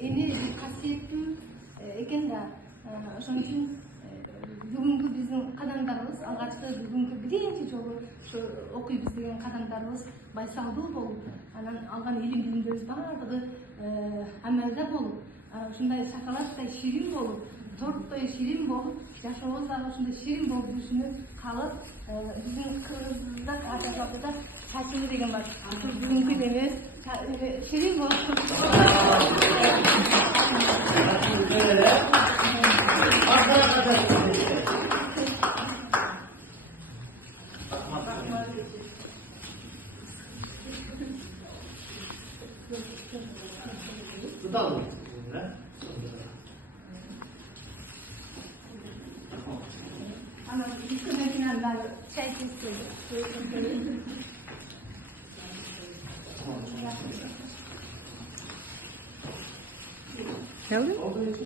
эне касиеттүү экен да. Ошон үчүн бүгүнкү биздин кадамдарыбыз алгачкы бүгүнкү биринчи жолу ушу окуйбуз деген кадамдарыбыз байсалдуу болуп, анан алган илим билимдерибиз баардыгы амалда болуп, ушундай шоколадтай ширин болуп, торттой ширин болуп, жашообуз дагы ушундай ширин болуп жүрүшүнү каалап, биздин кыргызда атада татуу деген бар. Ушул бүгүнкү немебиз ширин болуп. Tutalım. Ama hükümetinden ben çay istedim. Geldi?